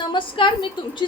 नमस्कार, मी तुमची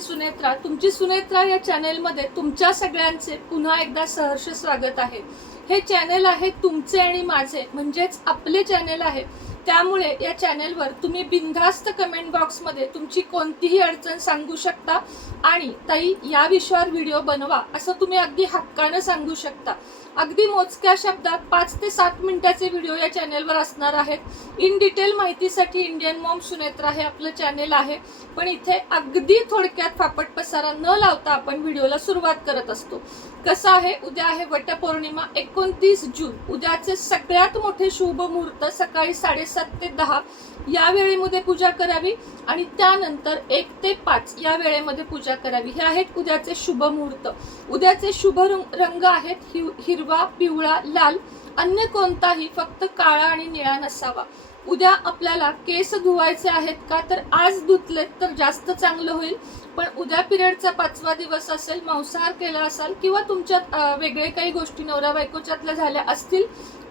सुनेत्रा या चॅनेलमध्ये तुमच्या सगळ्यांचे पुन्हा एकदा सहर्ष स्वागत आहे। हे चॅनेल आहे तुमचे आणि माझे, म्हणजेच आपले चॅनेल आहे। त्यामुळे या चॅनेलवर तुम्ही बिनधास्त कमेंट बॉक्समध्ये तुमची कोणतीही अडचण सांगू शकता आणि ताई या विषयावर व्हिडिओ बनवा असं तुम्ही अगदी हक्काने सांगू शकता। अगदी मोजक्या शब्दात 5 ते 7 मिनिटाचे व्हिडिओ या चॅनेलवर असणार आहेत। इन डिटेल माहितीसाठी इंडियन मॉम सुनेत्रा हे आपलं चॅनेल आहे, पण इथे अगदी थोडक्यात फापट पसारा न लावता आपण व्हिडिओला सुरुवात करत असतो। कसं आहे, उद्या आहे वटपौर्णिमा 29 जून। उद्याचे सगळ्यात मोठे शुभ मुहूर्त सकाळी 7:30 ते 10 या वेळेमध्ये पूजा करावी आणि त्यानंतर 1 ते 5 या वेळेमध्ये पूजा करावी। हे आहेत उद्याचे शुभ मुहूर्त। उद्याचे शुभ रंग आहेत हिरवा, पिवळा, लाल, अन्य कोणताही, फक्त काळा आणि निळा नसावा। उद्या आपल्याला केस धुवायचे आहेत का, तर आज धुतले तर जास्त चांगलं होईल। पण उद्या पिरियडचा 5वा दिवस असेल, मांसाहार केला असाल किंवा तुमच्यात वेगळे काही गोष्टी नवरा बायकोच्यातल्या झाल्या असतील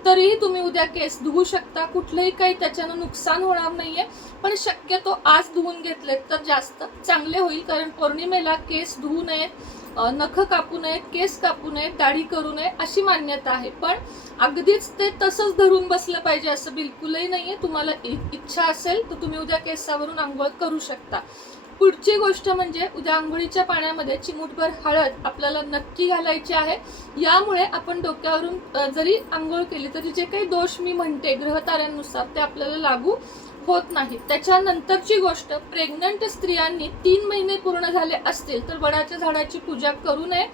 तरीही तुम्ही उद्या केस धुवू शकता। कुठलंही काही त्याच्यानं नुकसान होणार नाहीये, पण शक्यतो आज धुवून घेतले तर जास्त चांगले होईल। कारण पौर्णिमेला केस धुवू नयेत, नख कापू नयेत, केस कापू नयेत, दाढी करू नये अशी मान्यता आहे। पण अगदीच ते तसंच धरून बसलं पाहिजे असं बिलकुलही नाहीये। तुम्हाला इच्छा असेल तर तुम्ही उद्या केसावरून आंघोळ करू शकता। पुढची गोष्ट म्हणजे उद्या आंघोळीच्या पाण्यामध्ये चिमूटभर हळद आपल्याला नक्की घालायची आहे। यामुळे आपण डोक्यावरून जरी आंघोळ केली तरी जे काही दोष मी म्हणते ग्रहताऱ्यांनुसार ते आपल्याला लागू होत नाही। त्याच्यानंतरची गोष्ट, प्रेग्नंट स्त्रियांनी 3 महिने पूर्ण झाले असतील तर वडाच्या झाडाची पूजा करू नये।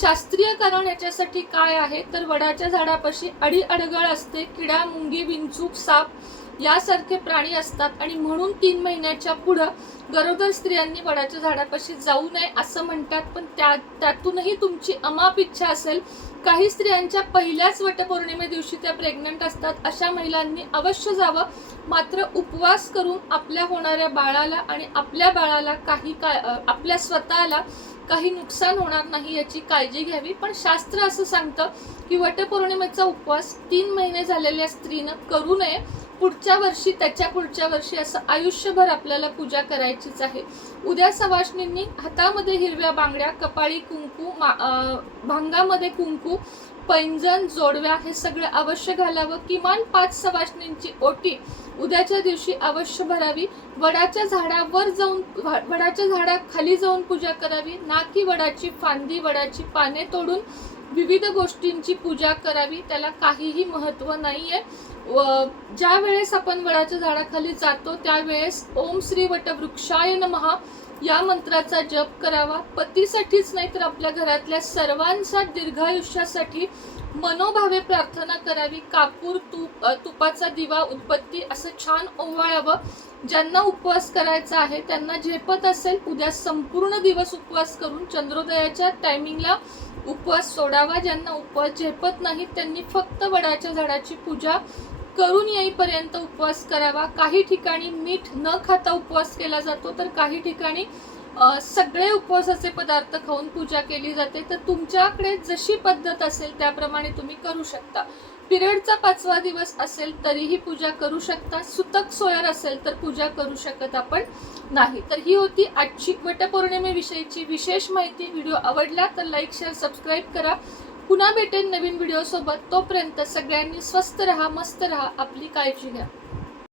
शास्त्रीय कारण याच्यासाठी काय आहे, तर वडाच्या झाडापाशी अडीअडगळ असते, किडा, मुंगी, विंचूक, साप यासारखे प्राणी असतात आणि म्हणून 3 महिन्याच्या पुढे गरोदर स्त्रियांनी वडाच्या झाडापाशी जाऊ नये असं म्हणतात। पण त्यातूनही तुमची अमाप इच्छा असेल, काही स्त्रियांच्या पहिल्याच वटपौर्णिमे दिवशी त्या प्रेग्नंट असतात, अशा महिलांनी अवश्य जावं। मात्र उपवास करून आपल्या होणाऱ्या बाळाला आणि आपल्या बाळाला आपल्या स्वतःला काही नुकसान होणार नाही याची काळजी घ्यावी। पण शास्त्र असं सांगतं की वटपौर्णिमेचा उपवास 3 महिने झालेल्या स्त्रीनं करू नये। पुढच्या वर्षी, त्याच्या पुढच्या वर्षी असं आयुष्यभर आपल्याला पूजा करायचीच आहे। उद्या सवाष्णींनी हातामध्ये हिरव्या बांगड्या, कपाळी कुंकू, भांगामध्ये कुंकू, पैंजण, जोडव्या हे सगळं अवश्य घालावं। किमान 5 सवाष्णींची ओटी उद्याच्या दिवशी अवश्य भरावी। वडाच्या झाडाखाली जाऊन पूजा करावी, ना की वडाची फांदी, वडाची पाने तोडून विविध गोष्टींची पूजा करावी। त्याला काहीही महत्त्व नाहीये। ज्या वेळेस आपण वडाच्या झाडाखाली जातो त्यावेळेस ओम श्री वटवृक्षाय नमः या मंत्राचा जप करावा। पतीसाठीच नाही तर आपल्या घरातल्या सर्वांच्या दीर्घायुष्यासाठी मनोभावे प्रार्थना करावी। कापूर, तुपाचा दिवा, उदबत्ती असं छान ओवाळावं। ज्यांना उपवास करायचा आहे त्यांना झेपत असेल उद्या संपूर्ण दिवस उपवास करून चंद्रोदयाच्या टायमिंगला उपवास सोडावा। ज्यांना उपवास झेपत नाही त्यांनी फक्त वडाच्या झाडाची पूजा करून येईपर्यंत उपवास करावा। काही ठिकाणी मीठ न खाता उपवास केला जातो, तर काही ठिकाणी सगळे उपवासाचे पदार्थ खाऊन पूजा केली जाते। तर तुमच्याकडे जशी पद्धत असेल त्याप्रमाणे तुम्ही करू शकता। पिरियडचा 5वा दिवस असेल तरीही पूजा करू शकता। सुतक सोयर असेल तर पूजा करू शकत आपण नाही। तर ही होती आजची वटपौर्णिमेविषयीची विशेष माहिती। व्हिडिओ आवडला तर लाईक, शेअर, सबस्क्राईब करा। पुन्हा भेटेन नवीन व्हिडिओ सोबत। तोपर्यंत सगळ्यांनी स्वस्थ रहा, मस्त रहा, आपली काळजी घ्या।